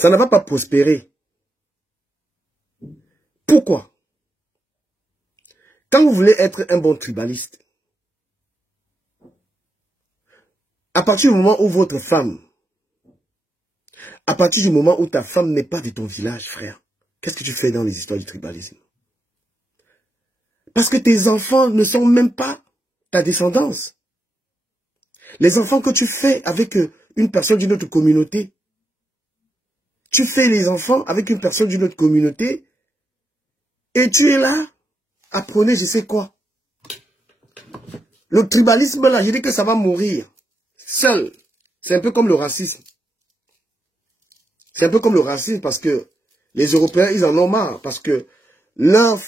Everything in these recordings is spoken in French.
Ça ne va pas prospérer. Pourquoi? Quand vous voulez être un bon tribaliste, à partir du moment où votre femme, à partir du moment où ta femme n'est pas de ton village, frère, qu'est-ce que tu fais dans les histoires du tribalisme? Parce que tes enfants ne sont même pas ta descendance. Les enfants que tu fais avec une personne d'une autre communauté, tu fais les enfants avec une personne d'une autre communauté et tu es là à prôner je sais quoi. Le tribalisme là, je dis que ça va mourir seul. C'est un peu comme le racisme. C'est un peu comme le racisme parce que les Européens, ils en ont marre parce que leur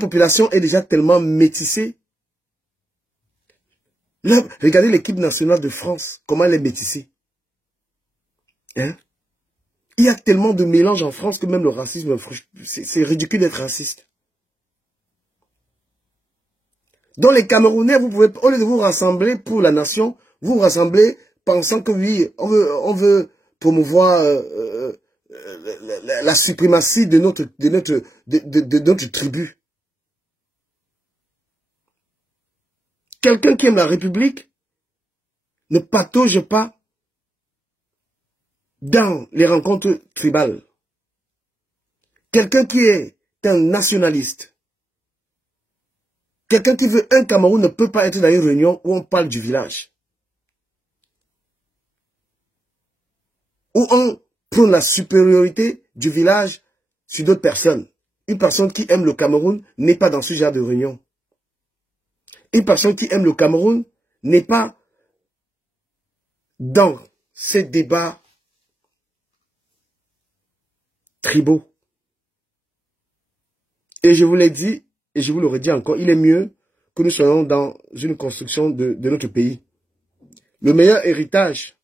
population est déjà tellement métissée. Regardez l'équipe nationale de France, comment elle est métissée. Hein? Il y a tellement de mélange en France que même le racisme, c'est ridicule d'être raciste. Dans les Camerounais, vous pouvez, au lieu de vous rassembler pour la nation, vous vous rassemblez pensant que oui, on veut promouvoir la suprématie de notre tribu. Quelqu'un qui aime la République ne patauge pas dans les rencontres tribales. Quelqu'un qui est un nationaliste, quelqu'un qui veut un Cameroun ne peut pas être dans une réunion où on parle du village. Où on prône la supériorité du village sur d'autres personnes. Une personne qui aime le Cameroun n'est pas dans ce genre de réunion. Une personne qui aime le Cameroun n'est pas dans ces débats tribaux. Et je vous l'ai dit, et je vous le redis encore, il est mieux que nous soyons dans une construction de notre pays. Le meilleur héritage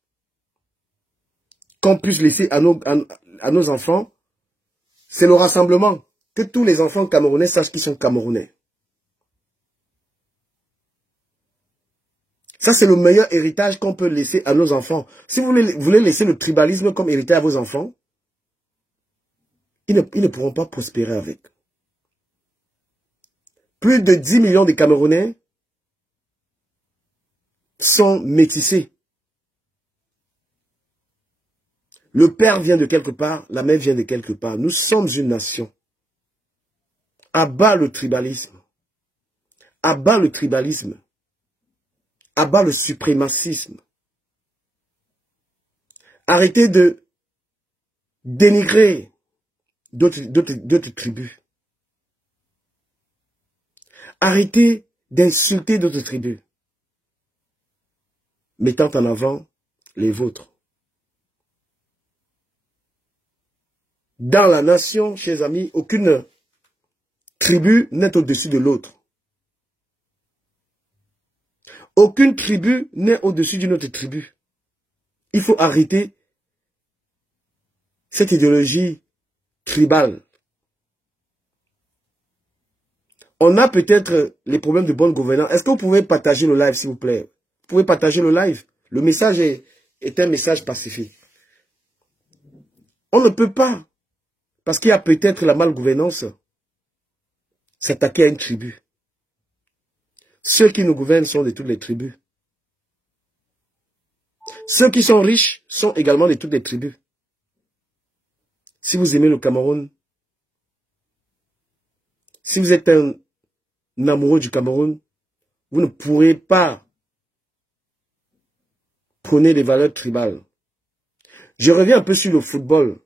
qu'on puisse laisser à nos enfants, c'est le rassemblement. Que tous les enfants camerounais sachent qu'ils sont camerounais. Ça, c'est le meilleur héritage qu'on peut laisser à nos enfants. Si vous voulez laisser le tribalisme comme héritage à vos enfants, ils ne pourront pas prospérer avec. Plus de 10 millions de Camerounais sont métissés. Le père vient de quelque part, la mère vient de quelque part. Nous sommes une nation. Abat le tribalisme. Abat le tribalisme. Abat le suprémacisme. Arrêtez de dénigrer d'autres tribus. Arrêtez d'insulter d'autres tribus, mettant en avant les vôtres. Dans la nation, chers amis, aucune tribu n'est au-dessus de l'autre. Aucune tribu n'est au-dessus d'une autre tribu. Il faut arrêter cette idéologie tribale. On a peut-être les problèmes de bonne gouvernance. Est-ce que vous pouvez partager le live, s'il vous plaît? Vous pouvez partager le live. Le message est un message pacifique. On ne peut pas, parce qu'il y a peut-être la malgouvernance, s'attaquer à une tribu. Ceux qui nous gouvernent sont de toutes les tribus. Ceux qui sont riches sont également de toutes les tribus. Si vous aimez le Cameroun, si vous êtes un amoureux du Cameroun, vous ne pourrez pas prôner les valeurs tribales. Je reviens un peu sur le football.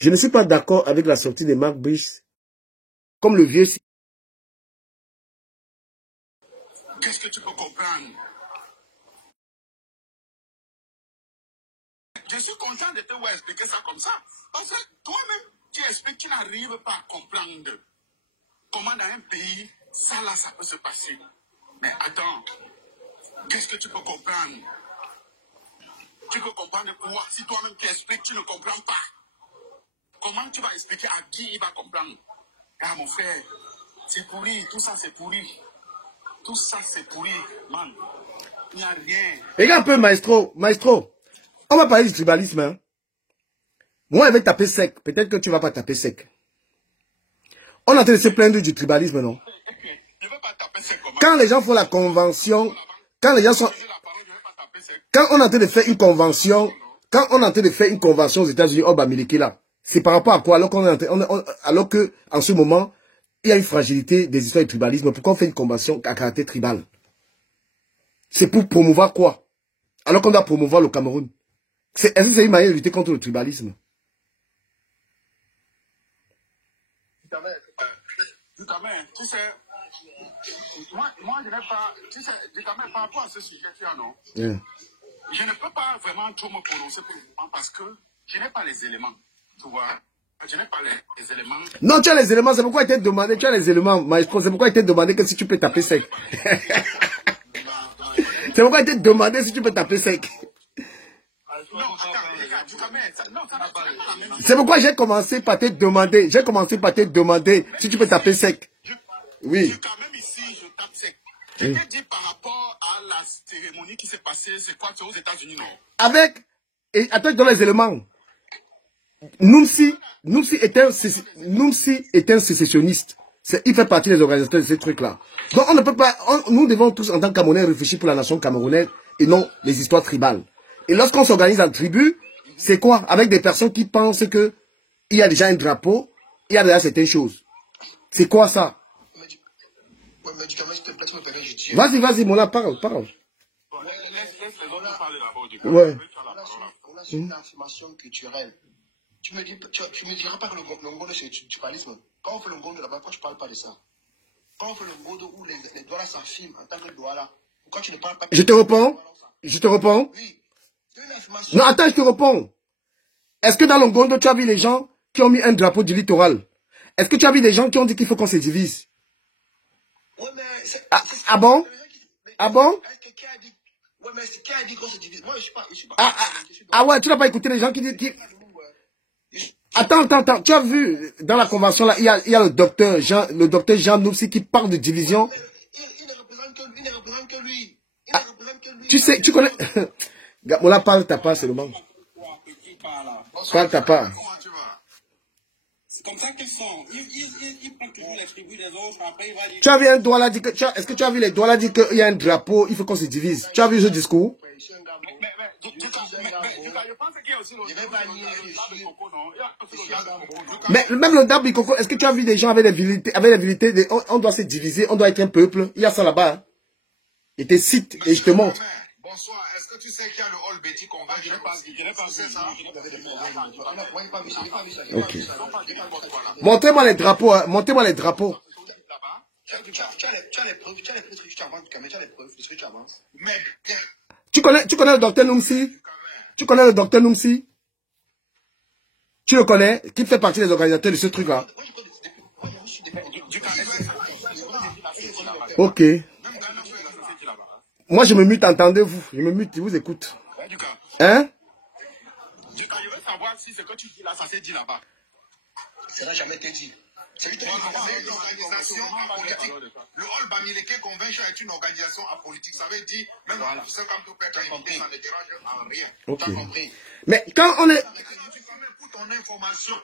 Je ne suis pas d'accord avec la sortie de Marc Brice comme le vieux. Qu'est-ce que tu peux comprendre? Je suis content de te voir expliquer ça comme ça. Parce que toi-même, tu expliques, tu n'arrives pas à comprendre comment dans un pays, ça là, ça peut se passer. Mais attends, qu'est-ce que tu peux comprendre? Tu peux comprendre quoi? Si toi-même tu expliques, tu ne comprends pas. Comment tu vas expliquer à qui il va comprendre? Ah mon frère, c'est pourri, tout ça c'est pourri. Tout ça c'est pourri, man. Il n'y a rien. Regarde un peu, maestro. Maestro, On va parler du tribalisme. Hein. Moi, je vais taper sec. Peut-être que tu ne vas pas taper sec. On est en train de se plaindre du tribalisme, non? Quand les gens font la convention, quand les gens sont... Quand on est en train de faire une convention, quand on est en train de faire une convention aux États-Unis, oh bah Miliki là, c'est par rapport à quoi? Alors que en ce moment, il y a une fragilité des histoires du tribalisme. Pourquoi on fait une convention à caractère tribal? C'est pour promouvoir quoi? Alors qu'on doit promouvoir le Cameroun. Est-ce que c'est une manière de lutter contre le tribalisme? Tu sais, moi, je n'ai pas, tu sais, par rapport à ce sujet-là, non? Yeah. Je ne peux pas vraiment trop me prononcer pour le moment parce que je n'ai pas les éléments, tu vois. Je n'ai pas les éléments. Non, tu as les éléments, c'est pourquoi il t'a demandé, tu as les éléments, maestro, c'est pourquoi il t'a demandé que si tu peux taper sec. C'est pourquoi il t'a demandé si tu peux taper sec. C'est pourquoi j'ai commencé par te demander, si tu peux taper sec. Oui. Quand même ici, je tape sec. Je t'ai dit par rapport à la cérémonie qui s'est passée, c'est quoi, c'est aux États-Unis, non? Avec, et attends, dans les éléments. Numsi est un sécessionniste. Il fait partie des organisateurs de ces trucs-là. Donc on ne peut pas, nous devons tous en tant que Camerounais réfléchir pour la nation camerounaise et non les histoires tribales. Et lorsqu'on s'organise en tribu, c'est quoi? Avec des personnes qui pensent que il y a déjà un drapeau, il y a déjà certaines choses. C'est quoi ça? Vas-y, mon là, parle. Ouais. On a une affirmation culturelle. Tu me diras pas que le Ngondo c'est du tribalisme. Quand on fait le Ngondo là-bas, pourquoi tu ne parles pas de ça? Quand on fait le Ngondo où les Douala s'affirment en tant que Douala, pourquoi tu ne parles pas? Je te réponds. Oui. C'est une affirmation. Non, attends, je te réponds. Est-ce que dans le Ngondo, tu as vu les gens qui ont mis un drapeau du littoral? Est-ce que tu as vu des gens qui ont dit qu'il faut qu'on se divise? Ouais, mais ah bon? Ah bon? Ouais, mais qui a dit qu'on se divise? Moi, je suis pas. Ah ouais, tu n'as pas écouté les gens qui disent... Attends. Tu as vu, dans la convention, là, il y a le docteur Jean Noupsi qui parle de division. Il ne représente que lui. Tu sais, tu connais... Moula, parle ta part, c'est le moment. Parle ta part. C'est comme ça qu'ils sont. Ils prennent toujours les tribus des autres. Après, il va dire... Tu as vu un Douala dire que... Est-ce que tu as vu les Douala dire qu'il y a un drapeau, il faut qu'on se divise? Tu as vu ce discours? Mais même le Dabi Coco, est-ce que tu as vu des gens avec les vérités, on doit se diviser, on doit être un peuple? Il y a ça là-bas. Hein. Et te cite et je te montre. Bonsoir, est-ce que tu sais qu'il y a le Hall Betty Convent? Je n'ai pas vu. Ok. Montrez-moi les drapeaux. Hein. Montrez-moi les drapeaux. Tu as les preuves de ce que tu avances. Tu connais le docteur Noumsi? Tu connais le docteur Noumsi? Tu le connais? Qui fait partie des organisateurs de ce truc-là? Ok. Moi, je me mute, entendez-vous? Je me mute, je vous écoute. Hein? Je veux savoir si ce que tu dis là, ça s'est dit là-bas. Ça n'a jamais été dit. C'est une organisation apolitique. Le Hall Bamileke Convention est une organisation apolitique. Ça veut dire, même l'officier comme tout père, quand il dit, ça ne dérange en rien. Ok. Tu as compris? Mais quand on est... Pour ton information,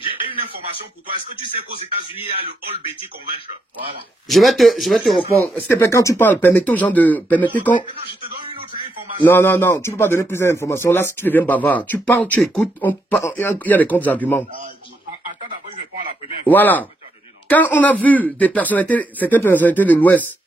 j'ai une information pour toi. Est-ce que tu sais qu'aux États-Unis, il y a le Hall Betty Convention? Voilà. Je vais te répondre. S'il te plaît, quand tu parles, permettez aux gens de... Permettez qu'on... Je te donne une autre information. Non. Tu ne peux pas donner plus d'informations. Là, si tu deviens bavard, tu parles, tu écoutes. Il y a des contre-arguments. Attends, d'abord, je réponds à la première. Voilà. Quand on a vu des personnalités, certaines personnalités de l'Ouest,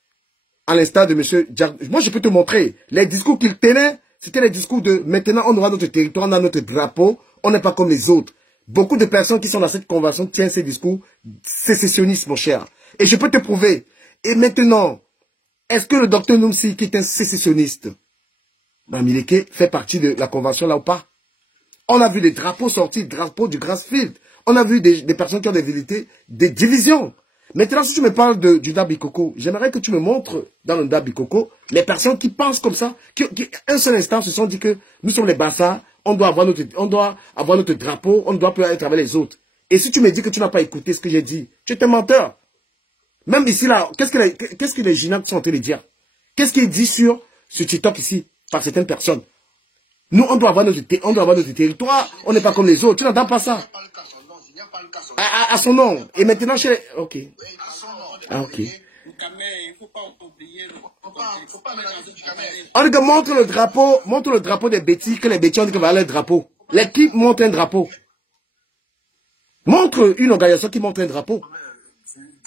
à l'instar de M. Jack, moi je peux te montrer, les discours qu'il tenait, c'était les discours de maintenant on aura notre territoire, on a notre drapeau, on n'est pas comme les autres. Beaucoup de personnes qui sont dans cette convention tiennent ces discours sécessionnistes, mon cher. Et je peux te prouver. Et maintenant, est-ce que le docteur Noumsi, qui est un sécessionniste, Bamileke, fait partie de la convention là ou pas? On a vu des drapeaux sortis, drapeaux du Grassfield. On a vu des personnes qui ont des vérités, des divisions. Maintenant, si tu me parles du Dabi Coco, j'aimerais que tu me montres dans le Dabi Coco les personnes qui pensent comme ça, qui un seul instant se sont dit que nous sommes les Bassa, on doit avoir notre drapeau, on ne doit plus être avec les autres. Et si tu me dis que tu n'as pas écouté ce que j'ai dit, tu es un menteur. Même ici, là, qu'est-ce que les Ginap sont en train de dire? Qu'est-ce qui est dit sur ce TikTok ici, par certaines personnes? Nous, on doit avoir notre territoire. On n'est pas comme les autres. Tu n'entends pas ça? À son nom. Et maintenant, chez... Ok. Ah, ok. On dit que montre le drapeau des bêtises, que les bêtises ont dit que voilà le drapeau. L'équipe montre un drapeau. Montre une organisation qui montre un drapeau.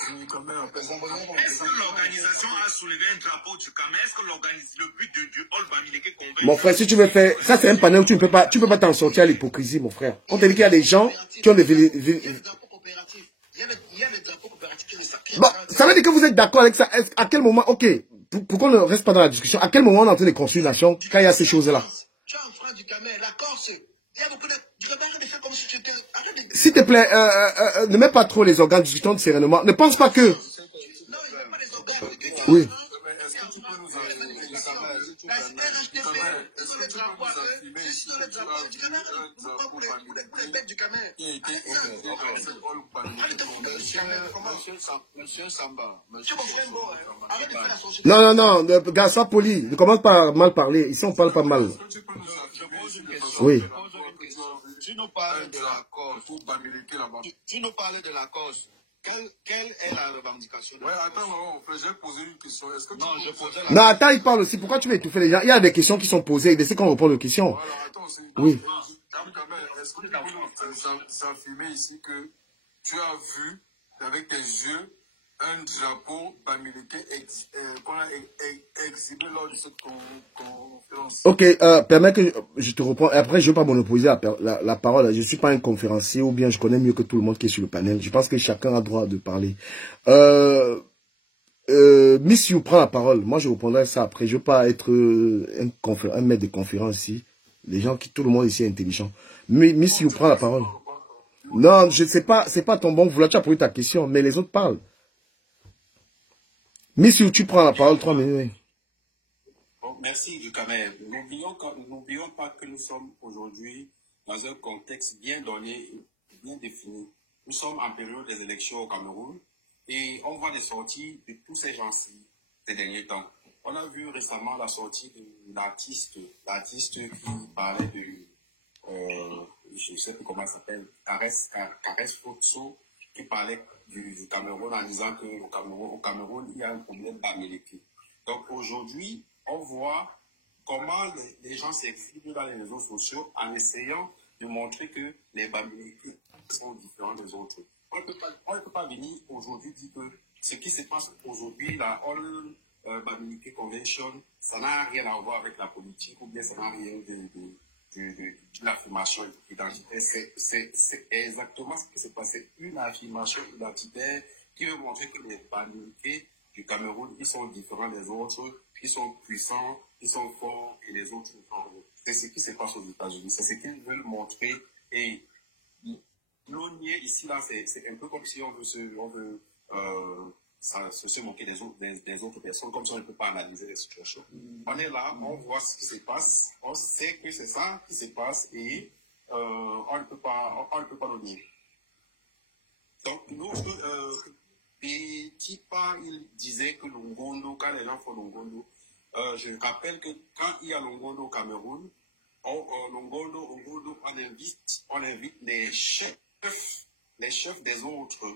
Est-ce que l'organisation a soulevé un drapeau du Cameroun? Est-ce que le but du All Bamileke convainc? Mon frère, si tu veux faire... Ça, c'est un panel où tu ne peux pas t'en sortir à l'hypocrisie, mon frère. On te dit qu'il y a des gens qui ont des... Bon, ça veut dire que vous êtes d'accord avec ça. À quel moment... Ok, pourquoi on ne reste pas dans la discussion? À quel moment on est en train de construire une nation quand il y a ces choses-là? Tu es un frère du Cameroun, la Corse. Il y a beaucoup de... Je ne vais pas faire comme si tu étais... S'il te plaît, ne mets pas trop les organes, discutons sereinement. Ne pense pas que... Non, il n'y a pas les organes. Oui. Est-ce que tu peux nous envoyer la RHTP, sur le drapeau à eux, sur le drapeau du Cameroun, pour les bêtes du Cameroun. Monsieur Samba, arrête de faire la société. Non, gars, sois poli. Ne commence pas à mal parler. Ici, on parle pas mal. Oui. Tu nous parlais de la cause. Tu nous parlais de la cause. Quelle est la revendication? Ouais, attends, j'ai posé une question. Est-ce que non, je posais la... Non, attends, il parle aussi. Pourquoi tu veux étouffer les gens? Il y a des questions qui sont posées. Il essaie qu'on répond aux questions. Voilà, attends, oui. Est-ce que tu peux nous affirmer ici que tu as vu avec tes yeux un drapeau Bamileke qu'on a exhibé lors de cette conférence? Ok, permets que je te reprends. Après, je ne veux pas monopoliser la parole. Je ne suis pas un conférencier ou bien je connais mieux que tout le monde qui est sur le panel. Je pense que chacun a droit de parler. Miss You prend la parole. Moi, je reprendrai ça après. Je ne veux pas être un maître de conférence ici. Tout le monde ici est intelligent. Miss You prend la parole. Non, je ne sais pas, c'est pas ton bon vouloir. Tu as posé ta question, mais les autres parlent. Miss You, tu prends la parole 3 minutes. Bon, merci du Cameroun. N'oublions pas que nous sommes aujourd'hui dans un contexte bien donné, bien défini. Nous sommes en période des élections au Cameroun et on voit des sorties de tous ces gens-ci ces derniers temps. On a vu récemment la sortie de l'artiste qui parlait de, je ne sais plus comment elle s'appelle, Caresse Fotso, qui parlait du Cameroun en disant qu'au Cameroun, il y a un problème Bamileke. Donc aujourd'hui, on voit comment les gens s'expriment dans les réseaux sociaux en essayant de montrer que les Bamileke sont différents des autres. On ne peut pas venir aujourd'hui dire que ce qui se passe aujourd'hui, la All Bamileke Convention, ça n'a rien à voir avec la politique ou bien ça n'a rien de l'affirmation identitaire. C'est exactement ce qui s'est passé. Une affirmation identitaire qui veut montrer que les Bamileke du Cameroun, ils sont différents des autres, ils sont puissants, ils sont forts et les autres sont. C'est ce qui se passe aux États-Unis. C'est ce qu'ils veulent montrer. Et l'onier ici, là, c'est un peu comme si on veut se moquer des autres personnes, comme si on ne peut pas analyser les situations. On est là, on voit ce qui se passe, on sait que c'est ça qui se passe et on ne peut pas le nier. Donc, nous, Petit Pas, il disait que Longondo, quand les gens font Longondo, je rappelle que quand il y a Longondo au Cameroun, Longondo, on invite les chefs des autres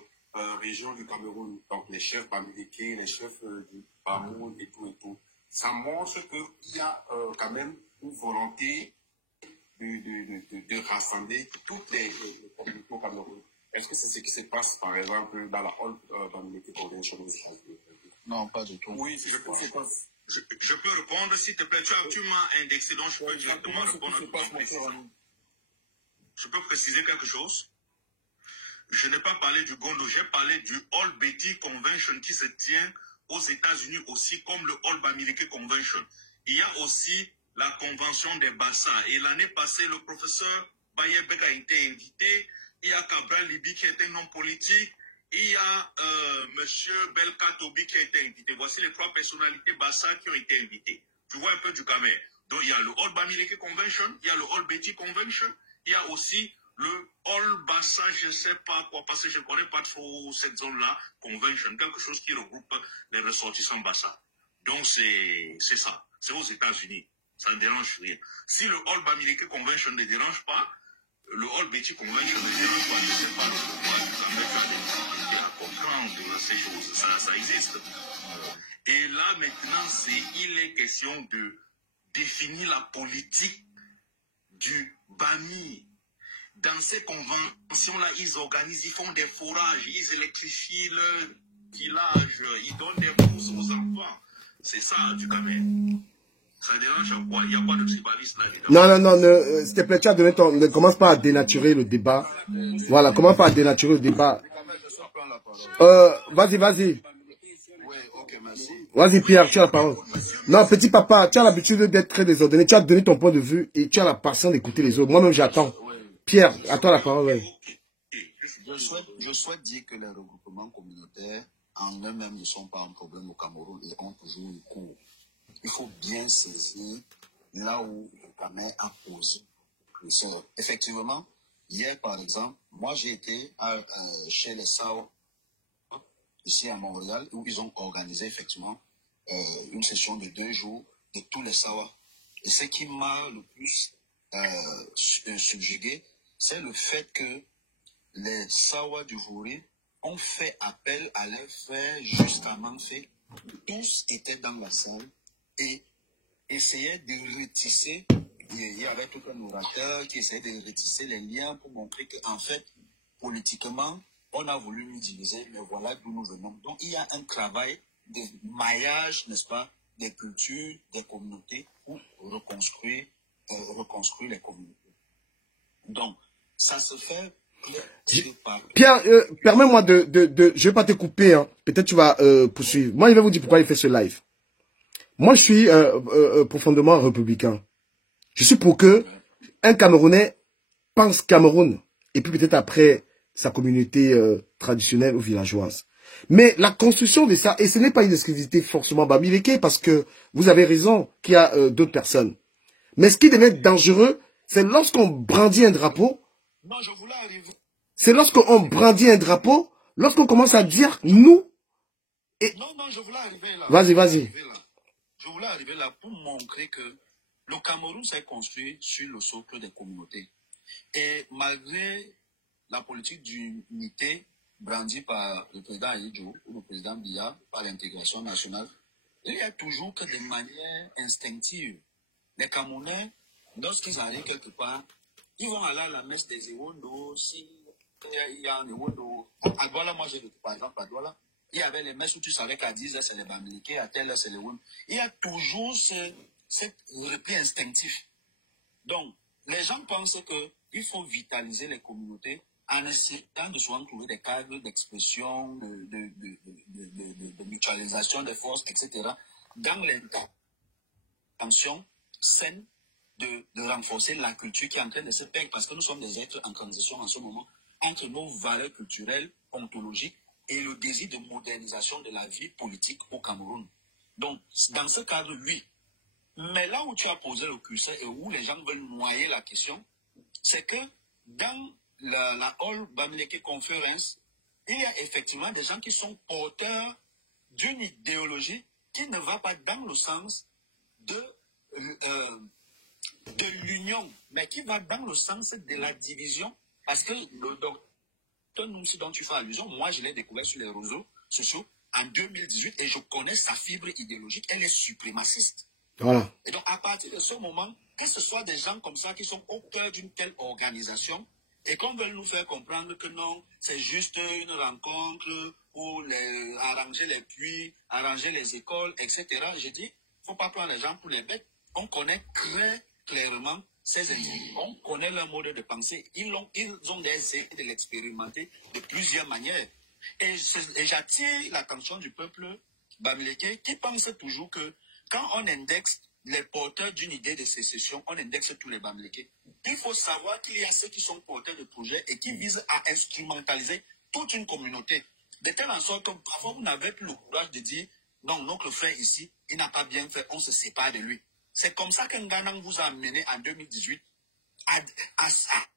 régions du Cameroun, donc les chefs Bamileke, les chefs du Bamoun et tout. Ça montre qu'il y a quand même une volonté de rassembler toutes les communautés au Cameroun. Est-ce que c'est ce qui se passe, par exemple, dans la All Bamileke Convention? Non, pas du tout. Oui, c'est ce qui se passe. Je peux répondre, s'il te plaît. Tu m'as indexé, donc je peux directement répondre. Je peux préciser quelque chose? Je n'ai pas parlé du Gondo, j'ai parlé du All Betty Convention qui se tient aux États-Unis aussi, comme le All Bamileke Convention. Il y a aussi la Convention des bassins. Et l'année passée, le professeur Bayebek a été invité. Il y a Cabral Libi qui est un homme politique. Il y a M. Belkatobi qui a été invité. Voici les 3 personnalités bassins qui ont été invitées. Tu vois un peu du Cameroun. Donc il y a le All Bamileke Convention, il y a le All Betty Convention, il y a aussi le All Bassin, je ne sais pas quoi, parce que je ne connais pas trop cette zone-là, Convention, quelque chose qui regroupe les ressortissants bassins. Donc c'est ça, c'est aux États-Unis. Ça ne dérange rien. Si le All Bamileke Convention ne dérange pas, le All Betty Convention ne dérange pas, je ne sais pas pourquoi tu as des difficultés à comprendre ces choses. Ça existe. Et là, maintenant, il est question de définir la politique du Bami. Dans ces conventions-là, ils organisent, ils font des forages, ils électrifient leur village, ils donnent des bourses aux enfants. C'est ça, du Cameroun. Ça dérange en quoi? Il n'y a pas de tribalisme là-dedans. Non, s'il te plaît, tu as donné ton... Ne commence pas à dénaturer le débat. Voilà, commence pas à dénaturer le débat. Vas-y. Vas-y, Pierre, tu as la parole. Non, petit papa, tu as l'habitude d'être très désordonné. Tu as donné ton point de vue et tu as la patience d'écouter les autres. Moi-même, j'attends. Pierre, à toi la parole. Ouais. Je souhaite dire que les regroupements communautaires en eux-mêmes ne sont pas un problème au Cameroun et ont toujours eu cours. Il faut bien saisir là où le Cameroun a posé le sort. Effectivement, hier par exemple, moi j'ai été chez les SAO ici à Montréal où ils ont organisé effectivement une session de 2 jours de tous les SAWA. Et ce qui m'a le plus subjugué, c'est le fait que les SAWA du Vouri ont fait appel à leurs frères justement fait. Tous étaient dans la salle et essayaient de retisser. Il y avait tout un orateur qui essayait de retisser les liens pour montrer qu'en fait, politiquement, on a voulu nous diviser, mais voilà d'où nous venons. Donc, il y a un travail de maillage, n'est-ce pas, des cultures, des communautés pour reconstruire les communautés. Donc, ça se fait... Pierre, permets-moi je vais pas te couper, hein. Peut-être tu vas poursuivre. Moi, je vais vous dire pourquoi il fait ce live. Moi, je suis profondément républicain. Je suis pour que un Camerounais pense Cameroun, et puis peut-être après sa communauté traditionnelle ou villageoise. Mais la construction de ça, et ce n'est pas une exclusivité forcément Bamileke, parce que vous avez raison qu'il y a d'autres personnes. Mais ce qui devient dangereux, c'est lorsqu'on brandit un drapeau. Non, je voulais arriver. C'est lorsqu'on brandit un drapeau, lorsqu'on commence à dire nous. Et... Non, je voulais arriver là. Vas-y. Je voulais arriver là pour montrer que le Cameroun s'est construit sur le socle des communautés. Et malgré la politique d'unité brandie par le président Aïdjo ou le président Biya, par l'intégration nationale, il y a toujours que de manière instinctive. Les Camerounais, lorsqu'ils arrivent quelque part, ils vont aller à la messe des Ewondo. Si il y a un Ewondo, à Douala, moi j'ai par exemple à Douala, il y avait les messes où tu savais qu'à 10h c'est les Bamileke, à telle heure c'est les Ewondo. Il y a toujours ce repli instinctif. Donc, les gens pensent qu'il faut vitaliser les communautés en essayant de souvent trouver des cadres d'expression, de mutualisation des forces, etc., dans l'intention saine de renforcer la culture qui est en train de se perdre, parce que nous sommes des êtres en transition en ce moment entre nos valeurs culturelles, ontologiques et le désir de modernisation de la vie politique au Cameroun. Donc, dans ce cadre, oui. Mais là où tu as posé le curseur et où les gens veulent noyer la question, c'est que dans la All Bamileke Conference, il y a effectivement des gens qui sont porteurs d'une idéologie qui ne va pas dans le sens de l'union, mais qui va dans le sens de la division. Parce que le docteur Noumsi dont tu fais allusion, moi je l'ai découvert sur les réseaux sociaux en 2018 et je connais sa fibre idéologique, elle est suprémaciste. Voilà. Et donc à partir de ce moment, que ce soit des gens comme ça qui sont au cœur d'une telle organisation et qu'on veut nous faire comprendre que non, c'est juste une rencontre pour arranger les puits, arranger les écoles, etc. Je dis, il ne faut pas prendre les gens pour les bêtes. On connaît très clairement ces individus. On connaît leur mode de pensée. Ils ont essayé de l'expérimenter de plusieurs manières. Et j'attire l'attention du peuple bamileke qui pense toujours que quand on indexe les porteurs d'une idée de sécession, on indexe tous les Bamileke. Il faut savoir qu'il y a ceux qui sont porteurs de projets et qui visent à instrumentaliser toute une communauté. De telle en sorte que parfois vous n'avez plus le courage de dire non, notre frère ici, il n'a pas bien fait, on se sépare de lui. C'est comme ça qu'un Ghanang vous a amené en 2018 à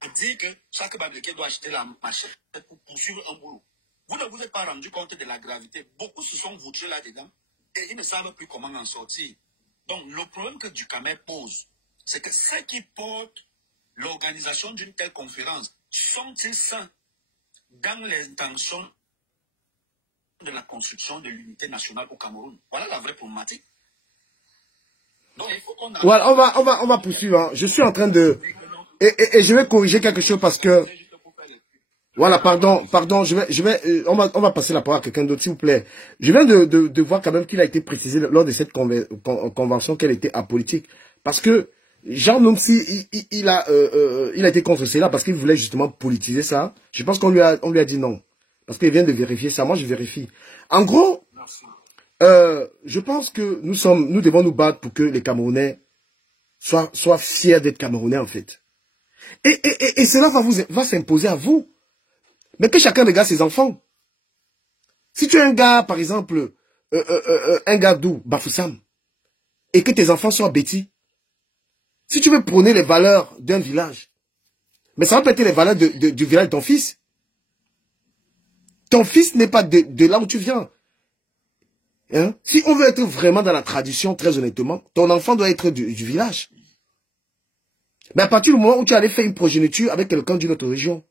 dire que chaque Bamileke doit acheter la machette pour poursuivre un boulot. Vous ne vous êtes pas rendu compte de la gravité. Beaucoup se sont vautrés là-dedans et ils ne savent plus comment en sortir. Donc, le problème que Ducamel pose, c'est que ceux qui portent l'organisation d'une telle conférence sont-ils sains dans l'intention de la construction de l'unité nationale au Cameroun? Voilà la vraie problématique. Donc, il faut qu'on... Voilà, on va poursuivre. Hein. Je suis en train de... Et je vais corriger quelque chose parce que... Voilà, pardon, on va passer la parole à quelqu'un d'autre, s'il vous plaît. Je viens de voir quand même qu'il a été précisé lors de cette convention qu'elle était apolitique. Parce que Jean Nomsi, il a été contre cela parce qu'il voulait justement politiser ça. Je pense qu'on lui a dit non. Parce qu'il vient de vérifier ça. Moi, je vérifie. En gros, je pense que nous devons nous battre pour que les Camerounais soient fiers d'être Camerounais, en fait. Et cela va s'imposer à vous. Mais que chacun regarde ses enfants. Si tu es un gars, par exemple, un gars d'où, Bafoussam, et que tes enfants sont à Betty, si tu veux prôner les valeurs d'un village, mais ça va peut-être les valeurs du village de ton fils. Ton fils n'est pas de là où tu viens. Hein? Si on veut être vraiment dans la tradition, très honnêtement, ton enfant doit être du village. Mais à partir du moment où tu allais faire une progéniture avec quelqu'un d'une autre région,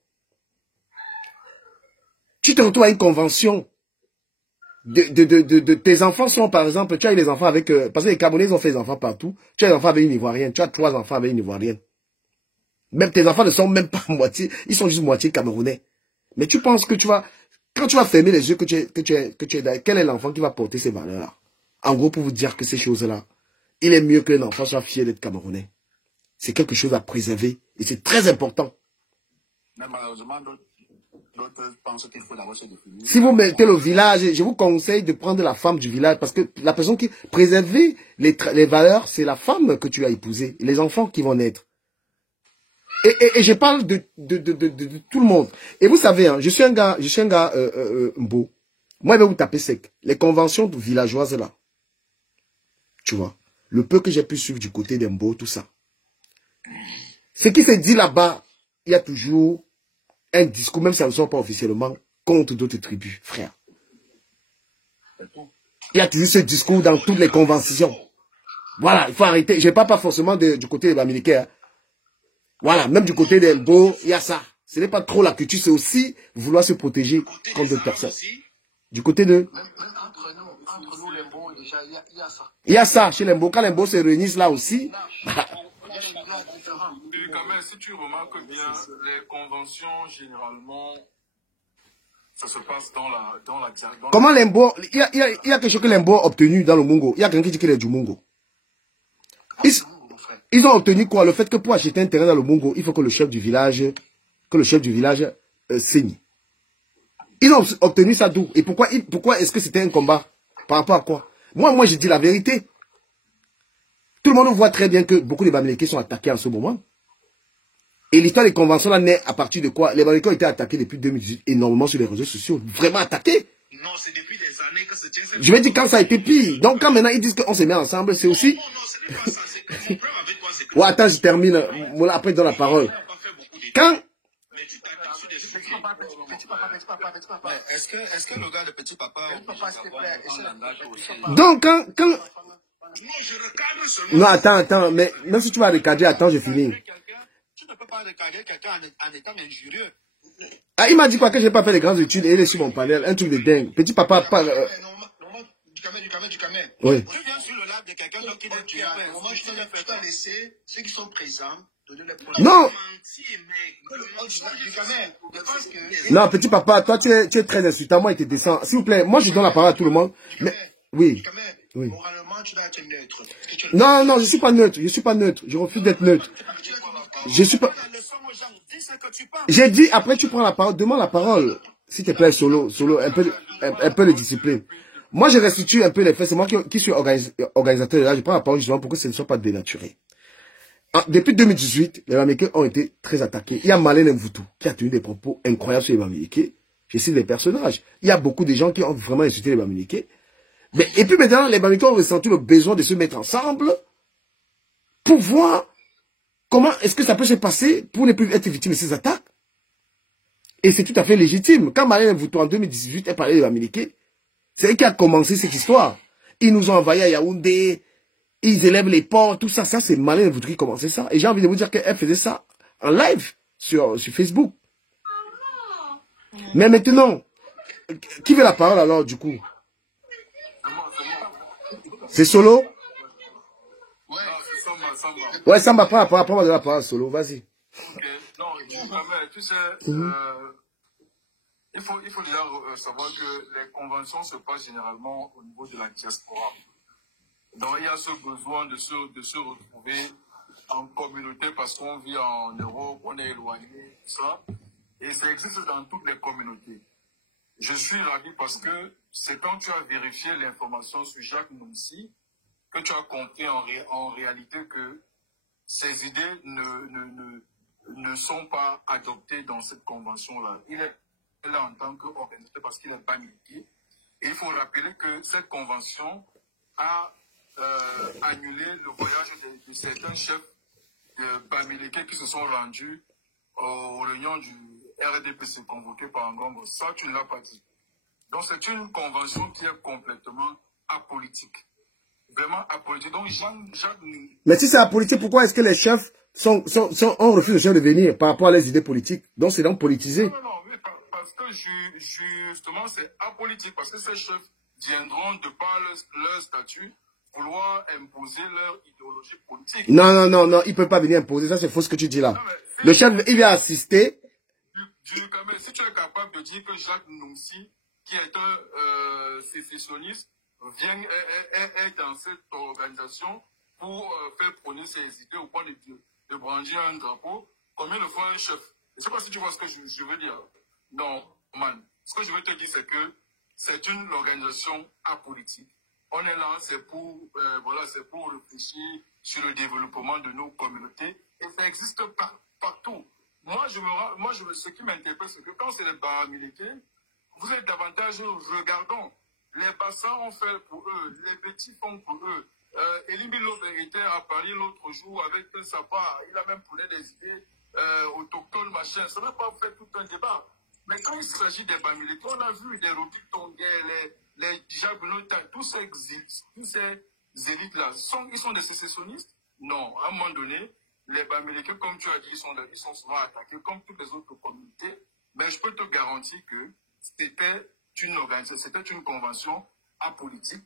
tu te retrouves à une convention de tes enfants sont, par exemple, tu as eu des enfants avec... parce que les Camerounais ont fait des enfants partout. Tu as des enfants avec une Ivoirienne. Tu as 3 enfants avec une Ivoirienne. Même tes enfants ne sont même pas moitié. Ils sont juste moitié Camerounais. Mais tu penses que tu vas... Quand tu vas fermer les yeux que tu es quel est l'enfant qui va porter ces valeurs-là? En gros, pour vous dire que ces choses-là, il est mieux qu'un enfant soit fier d'être Camerounais. C'est quelque chose à préserver. Et c'est très important. Mais malheureusement, d'autres pensent qu'il faut d'abord se définir. Si vous mettez le village, je vous conseille de prendre la femme du village parce que la personne qui préserve les valeurs, c'est la femme que tu as épousée, les enfants qui vont naître. Et je parle de tout le monde. Et vous savez, hein, je suis un gars beau. Moi, je vais vous taper sec. Les conventions villageoises là, tu vois, le peu que j'ai pu suivre du côté d'Embo, tout ça. Ce qui se dit là-bas, il y a toujours un discours, même si ça ne sort pas officiellement, contre d'autres tribus, frère. Il y a toujours ce discours dans toutes les conventions. Voilà, il faut arrêter. Je ne parle pas forcément du côté des Bamileke. Hein. Voilà, même du côté des Mbo, il y a ça. Ce n'est pas trop la culture, c'est aussi vouloir se protéger contre d'autres personnes. Du côté de... Même entre nous, les Mbo, déjà, il y a ça. Il y a ça chez les Mbo. Quand les Mbo se réunissent là aussi... Quand même, si tu remarques bien, les conventions, généralement, ça se passe dans la... Comment les Mbo... Il y a quelque chose que les Mbo ont obtenu dans le Mungo. Il y a quelqu'un qui dit qu'il est du Mungo. Ils ont obtenu quoi? Le fait que pour acheter un terrain dans le Mungo, il faut que le chef du village signe. Ils ont obtenu ça d'où? Et pourquoi est-ce que c'était un combat? Par rapport à quoi? Moi, je dis la vérité. Tout le monde voit très bien que beaucoup de Bamileke sont attaqués en ce moment. Et l'histoire des conventions là naît à partir de quoi? Les Bamileke ont été attaqués depuis 2018 énormément sur les réseaux sociaux. Vraiment attaqués. Non, c'est depuis des années que se tient cette... Je vais dire quand ça a été pire. Donc quand maintenant ils disent qu'on se met ensemble, c'est aussi... Non, ce n'est pas ça. C'est que mon problème avec toi, c'est que... Ouais, attends, je termine. Voilà, après, dans la parole. Quand... Mais tu t'attaques sur des sujets. Petit papa. Est-ce que le gars de petit papa... Donc, quand... Non, je recadre seulement. Non, attends, mais même si tu vas recadrer, attends, je finis. Tu ne peux pas recadrer quelqu'un en étant injurieux. Ah, il m'a dit quoi que j'ai pas fait les grandes études et il est sur mon panel. Un truc de dingue. Petit papa, pas... Du Cameroun. Oui. Je viens sur le live de quelqu'un qui dit tu À un moment, je t'ai laissé ceux qui sont présents donner les problèmes. Non. Du Cameroun. Je pense que... Non, petit papa, toi, tu es très insultant. Moi, il te descend. S'il vous plaît, moi, je donne la parole à tout le monde. Mais, oui. Oui. Moralement, tu dois être neutre. Non, je suis pas neutre. Je refuse d'être neutre. Je suis pas... J'ai dit, après, tu prends la parole. Demande la parole. S'il te plaît, solo, un peu de discipline. Moi, je restitue un peu les faits. C'est moi qui suis organisateur de là. Je prends la parole justement pour que ce ne soit pas dénaturé. Depuis 2018, les Bamileke ont été très attaqués. Il y a Malène Mvoutou qui a tenu des propos incroyables sur les Bamileke. Je cite les personnages. Il y a beaucoup de gens qui ont vraiment insulté les Bamileke. Et puis maintenant, les Bamileke ont ressenti le besoin de se mettre ensemble pour voir comment est-ce que ça peut se passer pour ne plus être victime de ces attaques. Et c'est tout à fait légitime. Quand Malène Mvoutou en 2018 a parlé des Bamileke, c'est elle qui a commencé cette histoire. Ils nous ont envoyé à Yaoundé. Ils élèvent les porcs, tout ça. Ça, c'est Marlène Wouter qui commençait ça. Et j'ai envie de vous dire qu'elle faisait ça en live sur Facebook. Mais maintenant, qui veut la parole alors, du coup? C'est Solo? Ouais, Samba, prends de la parole, Solo, vas-y. Ok, non, tu sais, il faut déjà savoir que les conventions se passent généralement au niveau de la diaspora. Donc, il y a ce besoin de se retrouver en communauté parce qu'on vit en Europe, on est éloigné, tout ça. Et ça existe dans toutes les communautés. Je suis ravi parce que c'est quand tu as vérifié l'information sur Jacques Nonsi que tu as compris en réalité que ces idées ne sont pas adoptées dans cette convention-là. Il est là en tant qu'organisateur parce qu'il est bamileke. Et il faut rappeler que cette convention a annulé le voyage de certains chefs bamileke qui se sont rendus aux réunions du RDPC convoquées par Ngongo. Ça, tu ne l'as pas dit. Donc, c'est une convention qui est complètement apolitique. Vraiment apolitique. Donc, Jacques... Mais si c'est apolitique, pourquoi est-ce que les chefs ont refusé de venir par rapport à leurs idées politiques? Donc, c'est donc politisé. Non, mais parce que justement, c'est apolitique. Parce que ces chefs viendront de par leur statut vouloir imposer leur idéologie politique. Non, ils ne peuvent pas venir imposer. Ça, c'est faux ce que tu dis là. Non, le chef, il vient assister. Si tu es capable de dire que Jacques Nonsi, qui est un sécessionniste, est dans cette organisation pour faire prôner ses idées au point de brandir un drapeau, combien de fois un chef? Je ne sais pas si tu vois ce que je veux dire. Non, man. Ce que je veux te dire, c'est que c'est une organisation apolitique. On est là, c'est pour réfléchir sur le développement de nos communautés. Et ça existe partout. Ce qui m'interpelle, c'est que quand c'est les paramilitaires, vous êtes davantage regardons. Les Bassans ont fait pour eux, les petits font pour eux. Elie Lop était à Paris l'autre jour avec un sapin. Il a même prôné des idées autochtones, machin. Ça n'a pas fait tout un débat. Mais quand il s'agit des paramilitaires, on a vu des Rocky Tonguais, les Jagunota, tous ces élites-là, ils sont des sécessionnistes? Non, à un moment donné, les paramilitaires, comme tu as dit, ils sont souvent attaqués, comme toutes les autres communautés. Mais je peux te garantir que c'était une convention apolitique